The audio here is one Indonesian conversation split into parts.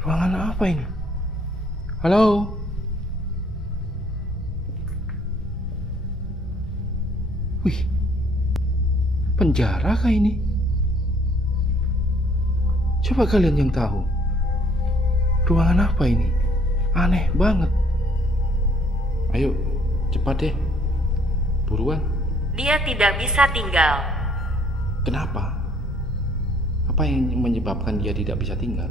Ruangan apa ini? Halo? Wih, penjara kah ini? Coba kalian yang tahu, ruangan apa ini? Aneh banget. Ayo, cepat deh. Buruan. Dia tidak bisa tinggal. Kenapa? Apa yang menyebabkan dia tidak bisa tinggal?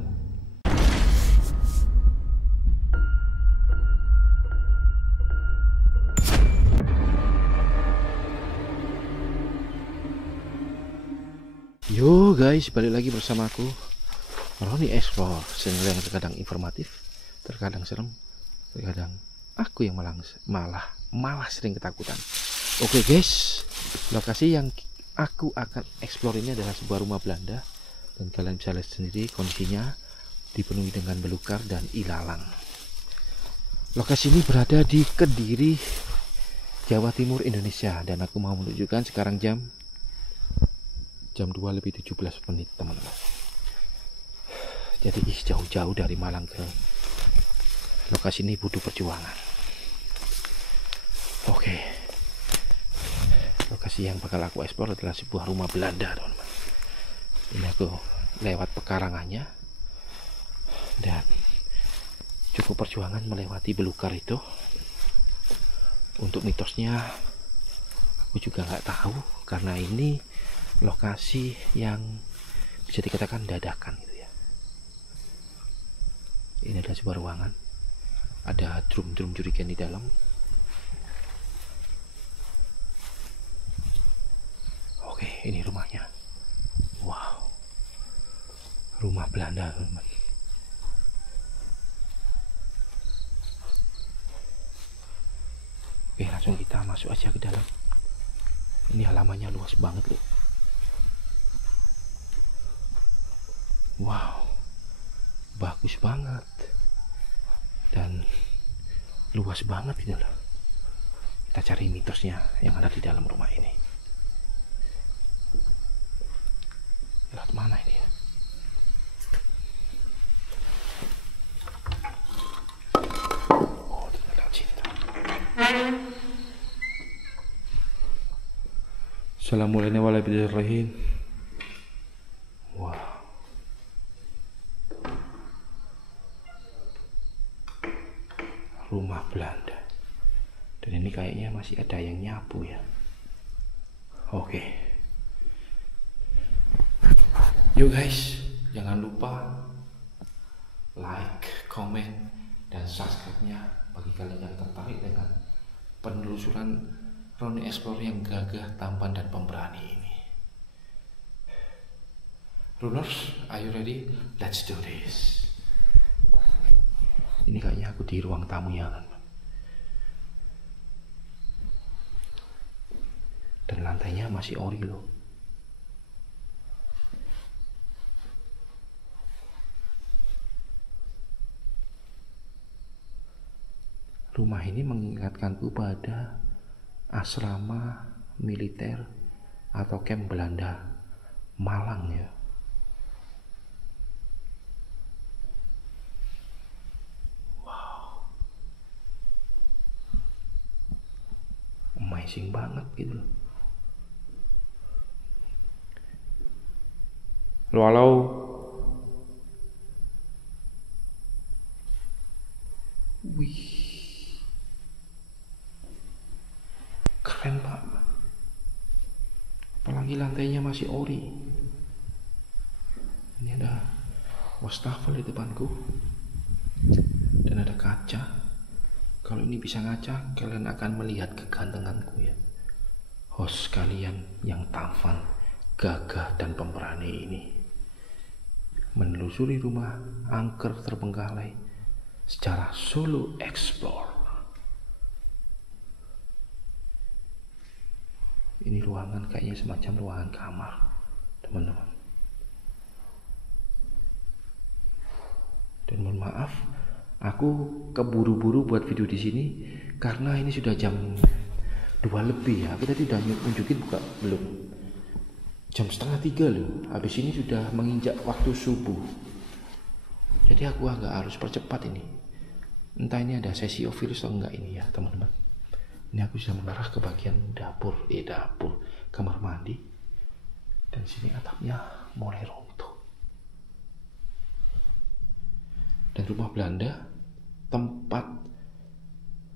Yo guys, balik lagi bersama aku, Roni Explore, channel yang terkadang informatif, terkadang serem, terkadang aku yang malah sering ketakutan. Oke guys, lokasi yang aku akan explore ini adalah sebuah rumah Belanda, dan kalian bisa lihat sendiri kondisinya dipenuhi dengan belukar dan ilalang. Lokasi ini berada di Kediri, Jawa Timur, Indonesia, dan aku mau menunjukkan sekarang jam 2:17 teman-teman. Jadi jauh-jauh dari Malang ke lokasi ini butuh perjuangan. Oke, lokasi yang bakal aku explore adalah sebuah rumah Belanda, teman-teman. Ini aku lewat pekarangannya dan cukup perjuangan melewati belukar itu. Untuk mitosnya aku juga nggak tahu, karena ini lokasi yang bisa dikatakan dadakan gitu ya. Ini adalah sebuah ruangan, ada drum-drum jurigen di dalam. Oke, ini rumahnya. Wow, rumah Belanda, teman-teman. Oke, langsung kita masuk aja ke dalam. Ini halamannya luas banget loh. Wow, bagus banget dan luas banget gitu loh. Kita cari mitosnya yang ada di dalam rumah ini. Lewat mana ini ya? Oh, ternyata cinta. Assalamualaikum warahmatullahi wabarakatuh. Rumah Belanda, dan ini kayaknya masih ada yang nyapu ya. Oke, yuk guys, jangan lupa like, komen, dan subscribe-nya bagi kalian yang tertarik dengan penelusuran Roni Explore yang gagah, tampan, dan pemberani ini. Runners, are you ready? Let's do this. Ini kayaknya aku di ruang tamunya kan. Dan lantainya masih ori loh. Rumah ini mengingatkanku pada asrama militer atau camp Belanda Malang ya. Amazing banget gitu loh. Halo. Wih, keren pak. Apalagi lantainya masih ori. Ini ada wastafel di depanku dan ada kaca. Kalau ini bisa ngaca, kalian akan melihat kegantenganku ya. Host kalian yang tampan, gagah, dan pemberani ini menelusuri rumah angker terbengkalai secara solo explore. Ini ruangan kayaknya semacam ruangan kamar, teman-teman. Dan mohon maaf, aku keburu-buru buat video di sini karena ini sudah jam 2 lebih ya. Aku tadi udah nunjukin buka belum? Jam 2:30 loh. Habis ini sudah menginjak waktu subuh. Jadi aku agak harus percepat ini. Entah ini ada sesi virus atau enggak ini ya teman-teman. Ini aku sudah mengarah ke bagian dapur, kamar mandi. Dan sini atapnya mulai runtuh. Dan rumah Belanda, tempat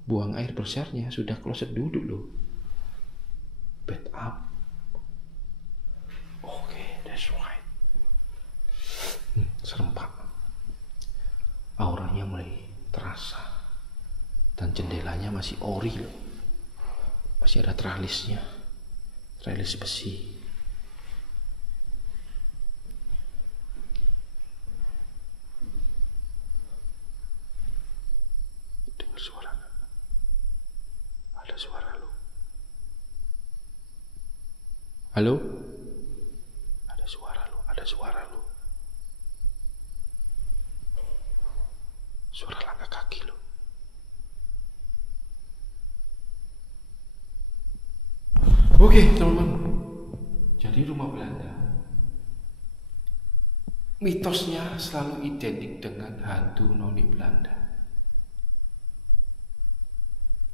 buang air besarnya sudah kloset duduk loh. Bed up. Oke, that's right. Serem pak. Auranya mulai terasa. Dan jendelanya masih ori loh. Masih ada tralisnya. Tralis besi. Dengar suara gak? Ada suara lo. Halo? Ada suara lo, ada suara lo. Suara langkah kaki lo. Oke teman-teman. Jadi rumah Belanda mitosnya selalu identik dengan hantu noni Belanda.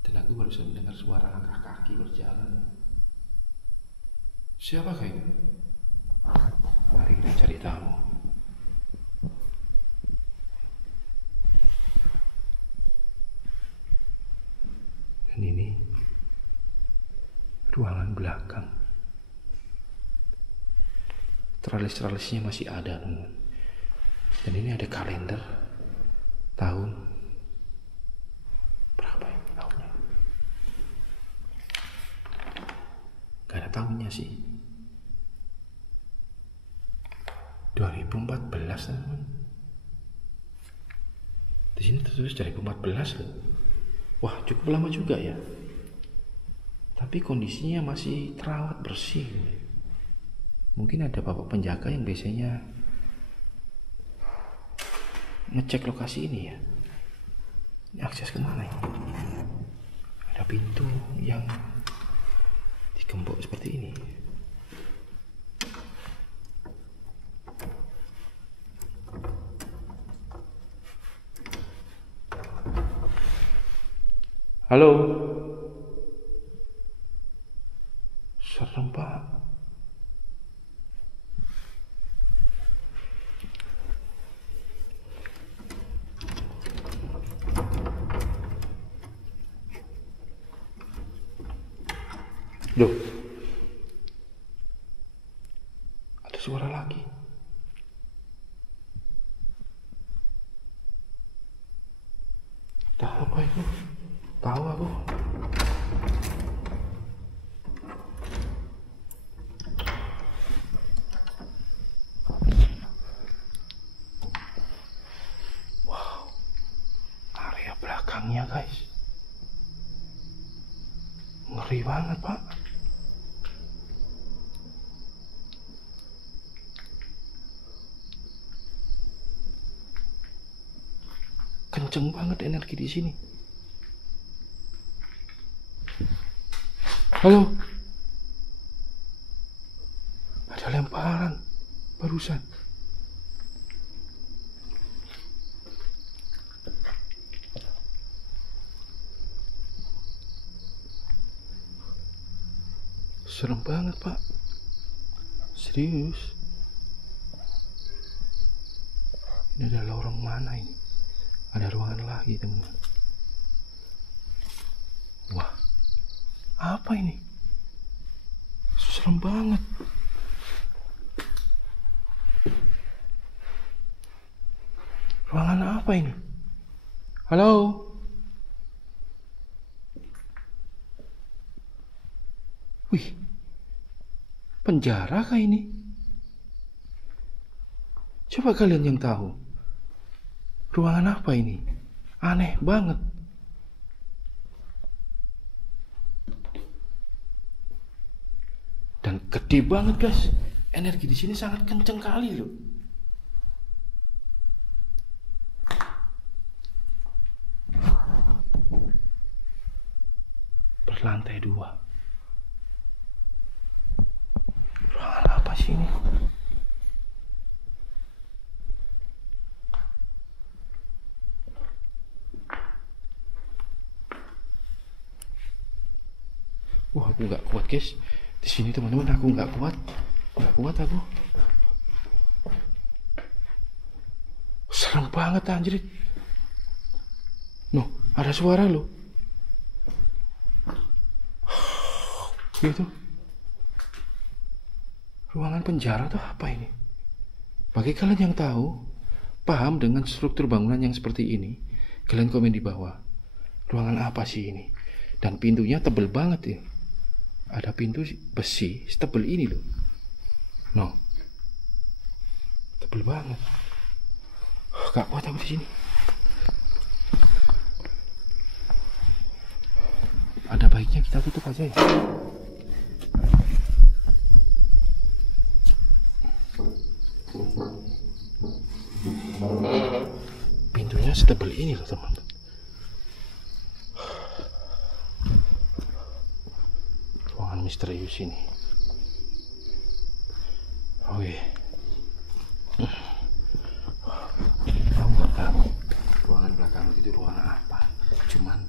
Dan aku baru saja mendengar suara langkah kaki berjalan. Siapakah itu? Mari kita cari tahu. Dan ini ruangan belakang. Tralis-tralisnya masih ada, teman. Dan ini ada kalender tahun berapa ya tahunnya? Gak ada tahunnya sih. 2014 teman. Di sini tertulis 2014 loh. Wah, cukup lama juga ya. Tapi kondisinya masih terawat bersih. Mungkin ada bapak penjaga yang biasanya ngecek lokasi ini ya. Ini akses kemana ya? Ada pintu yang digembok seperti ini. Halo. Serem pak. Loh, ada suara lagi. Tahu apa itu? Tahu aku. Wow, area belakangnya guys. Ngeri banget pak. Kenceng banget energi di sini. Halo. Ada lemparan barusan. Serem banget pak. Serius. Ini ada lorong mana ini? Ada ruangan lagi teman-teman. Wah, apa ini? Serem banget. Ruangan apa ini? Halo? Wih, penjara kah ini? Coba kalian yang tahu. Ruangan apa ini? Aneh banget. Dan gede banget guys. Energi di sini sangat kenceng kali loh. Berlantai 2. Ruangan apa sih ini? Wah, aku nggak kuat guys. Di sini teman-teman, aku nggak kuat aku. Serem banget anjir. Noh, ada suara loh. Gitu. Ruangan penjara tuh apa ini? Bagi kalian yang tahu, paham dengan struktur bangunan yang seperti ini, kalian komen di bawah. Ruangan apa sih ini? Dan pintunya tebel banget ya. Ada pintu besi setebel ini loh. No, tebel banget. Gak kuat aku di sini. Ada baiknya kita tutup aja ya. Pintunya setebel ini loh teman-teman. Ruangan misterius ini. Oke. Kamu nggak tahu ruangan belakang itu ruangan apa. Cuman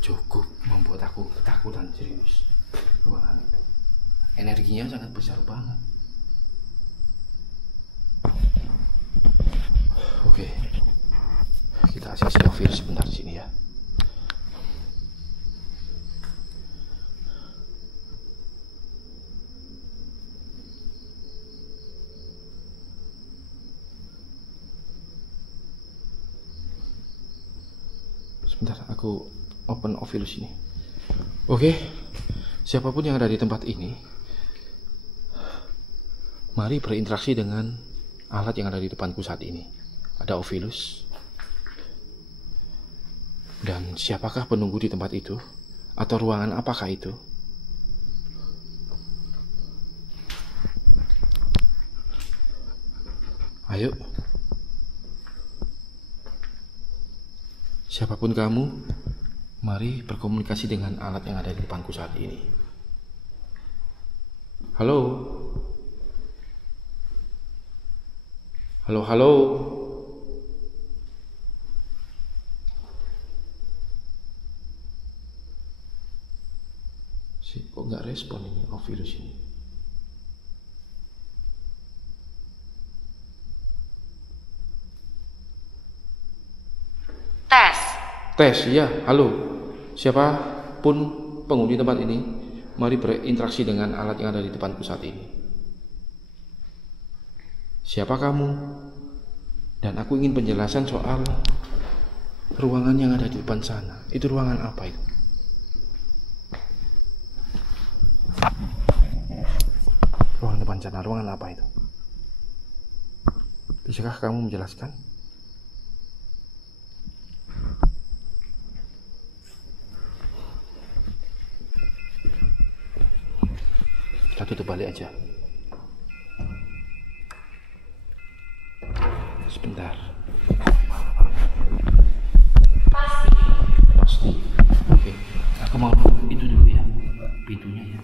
cukup membuat aku ketakutan serius. Ruangan itu energinya sangat besar banget. Oke, kita asesi Ophir sebentar di sini ya. Sebentar, aku open Ophilus ini. Oke, siapapun yang ada di tempat ini, mari berinteraksi dengan alat yang ada di depanku saat ini. Ada Ophilus. Dan siapakah penunggu di tempat itu? Atau ruangan apakah itu? Ayo. Siapapun kamu, mari berkomunikasi dengan alat yang ada di depanku saat ini. Halo? Halo, halo? Kok nggak respon ini Ophilus ini? Tes, ya, halo. Siapapun penghuni tempat ini, mari berinteraksi dengan alat yang ada di depanku saat ini. Siapa kamu? Dan aku ingin penjelasan soal ruangan yang ada di depan sana. Itu ruangan apa itu? Ruangan depan sana, ruangan apa itu? Bisakah kamu menjelaskan? Kita tutup balik aja. Sebentar. Pasti. Oke. Aku mau itu dulu ya. Pintunya ya.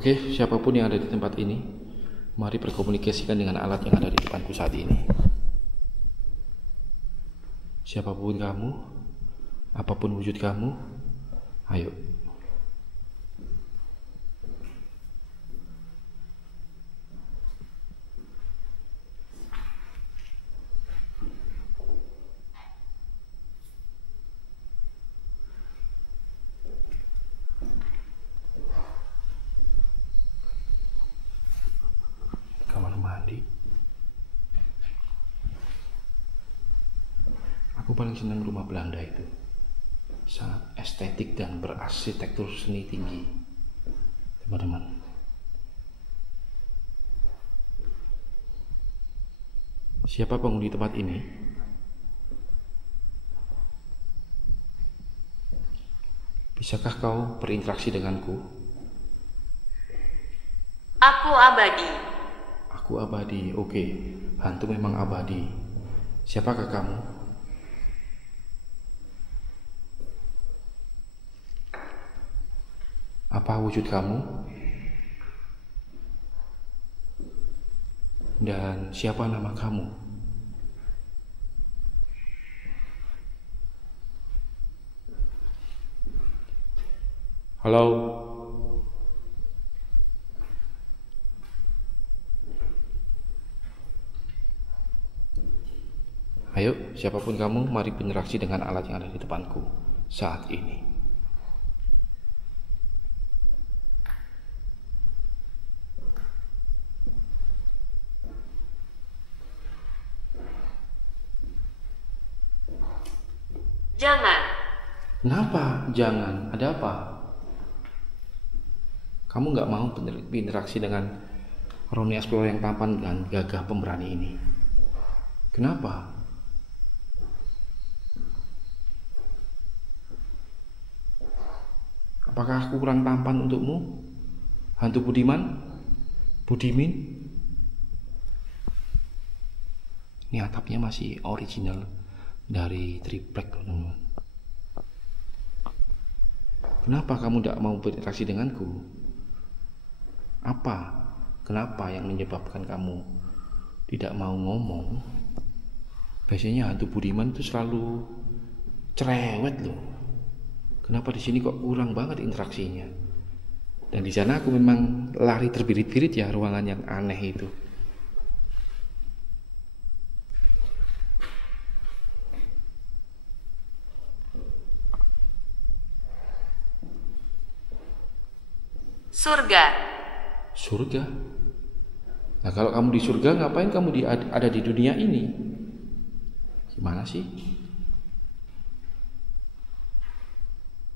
Oke, siapapun yang ada di tempat ini, mari berkomunikasikan dengan alat yang ada di depanku saat ini. Siapapun kamu, apapun wujud kamu, ayo. Aku paling senang rumah Belanda itu. sangat estetik dan berarsitektur seni tinggi, teman-teman. Siapa penghuni tempat ini? Bisakah kau berinteraksi denganku? Aku abadi. Aku abadi, oke. Hantu memang abadi. Siapakah kamu? Apa wujud kamu? Dan siapa nama kamu? Halo? Ayo, siapapun kamu, mari berinteraksi dengan alat yang ada di depanku saat ini. Jangan. Kenapa? Jangan. Ada apa? Kamu nggak mau berinteraksi dengan Roni Explorer yang tampan dan gagah pemberani ini? Kenapa? Apakah aku kurang tampan untukmu? Hantu Budiman? Budimin? Ini atapnya masih original dari triplek, teman-teman. Kenapa kamu tidak mau berinteraksi denganku? Apa? Kenapa yang menyebabkan kamu tidak mau ngomong? Biasanya hantu Budiman itu selalu cerewet loh. Kenapa di sini kok kurang banget interaksinya? Dan di sana aku memang lari terbirit-birit ya, ruangan yang aneh itu. Surga. Surga? Nah, kalau kamu di surga, ngapain kamu ada di dunia ini? Gimana sih?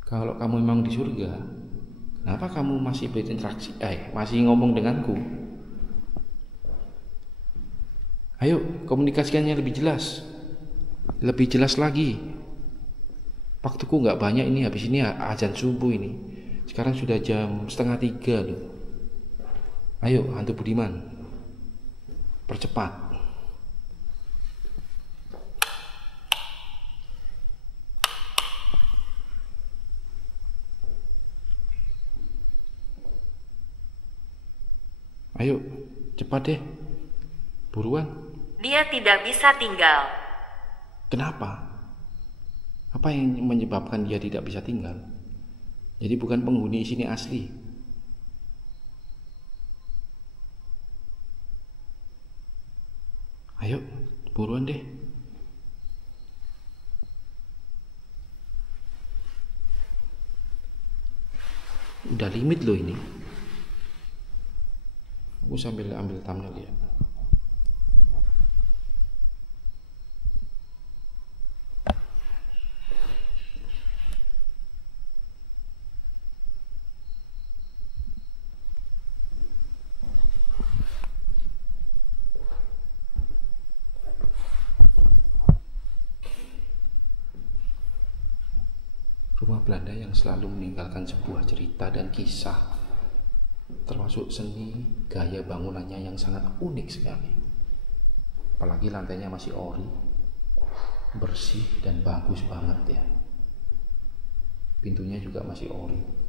Kalau kamu memang di surga, kenapa kamu masih berinteraksi? Masih ngomong denganku? Ayo, komunikasikannya lebih jelas. Lebih jelas lagi. Waktuku nggak banyak ini, habis ini azan subuh ini. Sekarang sudah jam 2:30 loh. Ayo, hantu Budiman, percepat. Ayo, cepat deh. Buruan. Dia tidak bisa tinggal. Kenapa? Apa yang menyebabkan dia tidak bisa tinggal? Jadi bukan penghuni sini asli. Ayo, buruan deh. Udah limit loh ini. Aku sambil ambil thumbnail ya. Rumah Belanda yang selalu meninggalkan sebuah cerita dan kisah, termasuk seni gaya bangunannya yang sangat unik sekali. Apalagi lantainya masih ori, bersih dan bagus banget ya. Pintunya juga masih ori.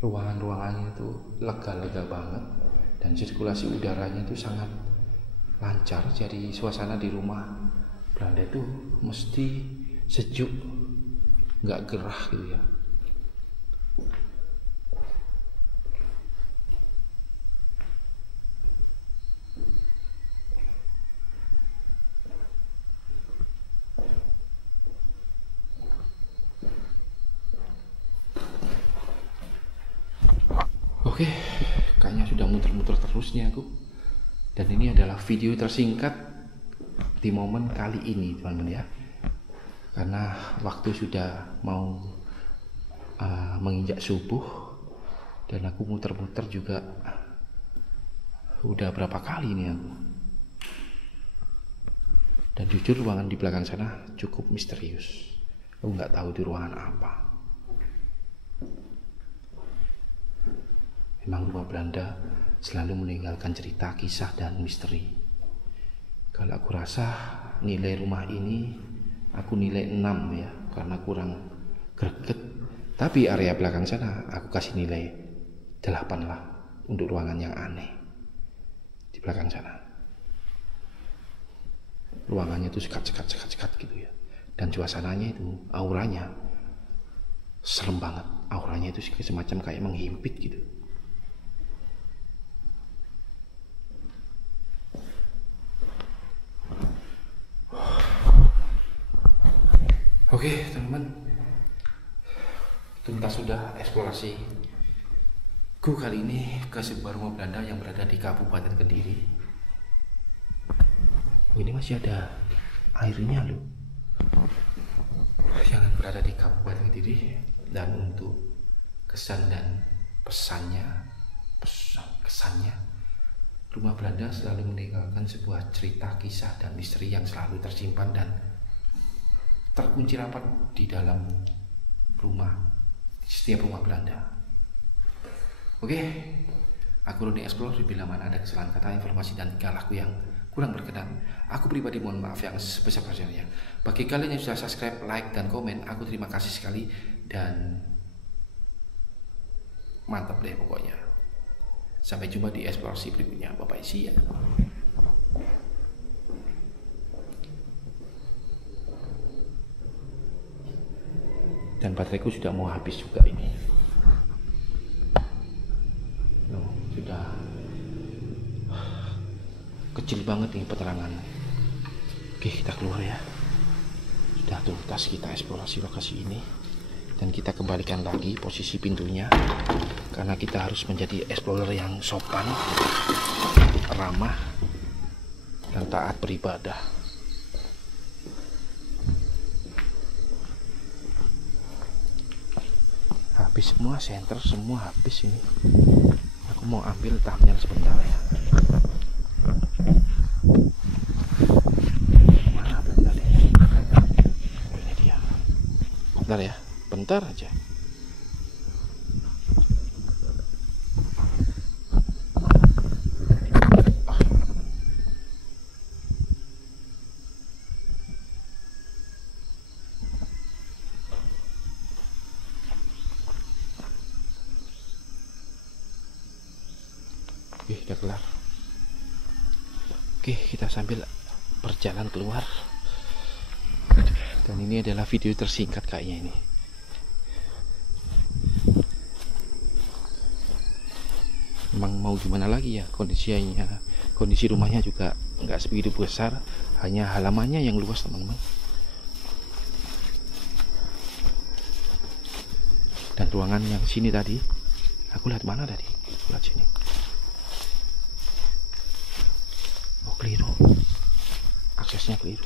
Ruangan-ruangannya itu lega-lega banget dan sirkulasi udaranya itu sangat lancar. Jadi suasana di rumah Belanda itu mesti sejuk, nggak gerah gitu ya. Oke, makanya sudah muter-muter terus nih aku. Dan ini adalah video tersingkat di momen kali ini teman-teman ya, karena waktu sudah mau menginjak subuh dan aku muter-muter juga udah berapa kali nih aku. Dan jujur ruangan di belakang sana cukup misterius. Aku nggak tahu di ruangan apa. Memang rumah Belanda selalu meninggalkan cerita, kisah, dan misteri. Kalau aku rasa nilai rumah ini aku nilai 6 ya, karena kurang greget. Tapi area belakang sana aku kasih nilai 8 lah untuk ruangan yang aneh di belakang sana. Ruangannya itu sekat gitu ya, dan suasananya itu auranya serem banget. Auranya itu semacam kayak menghimpit gitu. Oke teman-teman, tuntas sudah eksplorasi ku kali ini ke sebuah rumah Belanda yang berada di Kabupaten Kediri. Ini masih ada airnya loh, yang berada di Kabupaten Kediri. Dan untuk kesan dan kesannya, rumah Belanda selalu meninggalkan sebuah cerita, kisah, dan misteri yang selalu tersimpan dan terkunci rapat di dalam setiap rumah Belanda. Oke, aku Roni Explore. Bila mana ada kesalahan kata, informasi, dan tingkah laku yang kurang berkenan, aku pribadi mohon maaf yang sebesar-besarnya. Bagi kalian yang sudah subscribe, like, dan komen, aku terima kasih sekali. Dan mantap deh pokoknya. Sampai jumpa di eksplorasi berikutnya. Bye bye, see ya. Dan bateraiku sudah mau habis juga ini. Sudah kecil banget nih penerangan. Oke, kita keluar ya. Sudah tuntas kita eksplorasi lokasi ini. Dan kita kembalikan lagi posisi pintunya, karena kita harus menjadi explorer yang sopan, ramah, dan taat beribadah. Habis semua, senter semua habis ini. Aku mau ambil thumbnail sebentar ya. Mana bentar ya? Ini dia. Bentar ya, bentar aja. Oke, udah kelar. Oke, kita sambil berjalan keluar. Dan ini adalah video tersingkat kayaknya ini. Memang mau gimana lagi ya, kondisi rumahnya juga nggak sebegitu besar, hanya halamannya yang luas teman-teman. Dan ruangan yang sini tadi, aku lihat mana tadi? Aku lihat sini. Keliru, aksesnya keliru.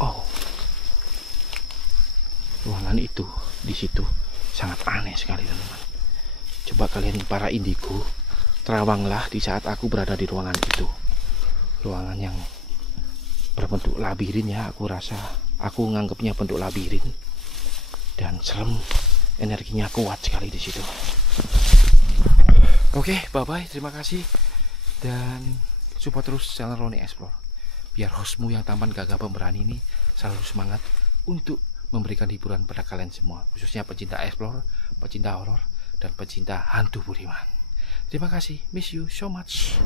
Oh, ruangan itu di situ sangat aneh sekali teman-teman. Coba kalian para indigo terawanglah di saat aku berada di ruangan itu. Ruangan yang berbentuk labirin ya, aku nganggapnya bentuk labirin dan serem. Energinya kuat sekali di situ. Oke, bye-bye, terima kasih. Dan support terus channel Roni Explore, biar hostmu yang tampan gagah pemberani ini selalu semangat untuk memberikan hiburan pada kalian semua, khususnya pecinta explore, pecinta horor, dan pecinta hantu Budiman. Terima kasih, miss you so much.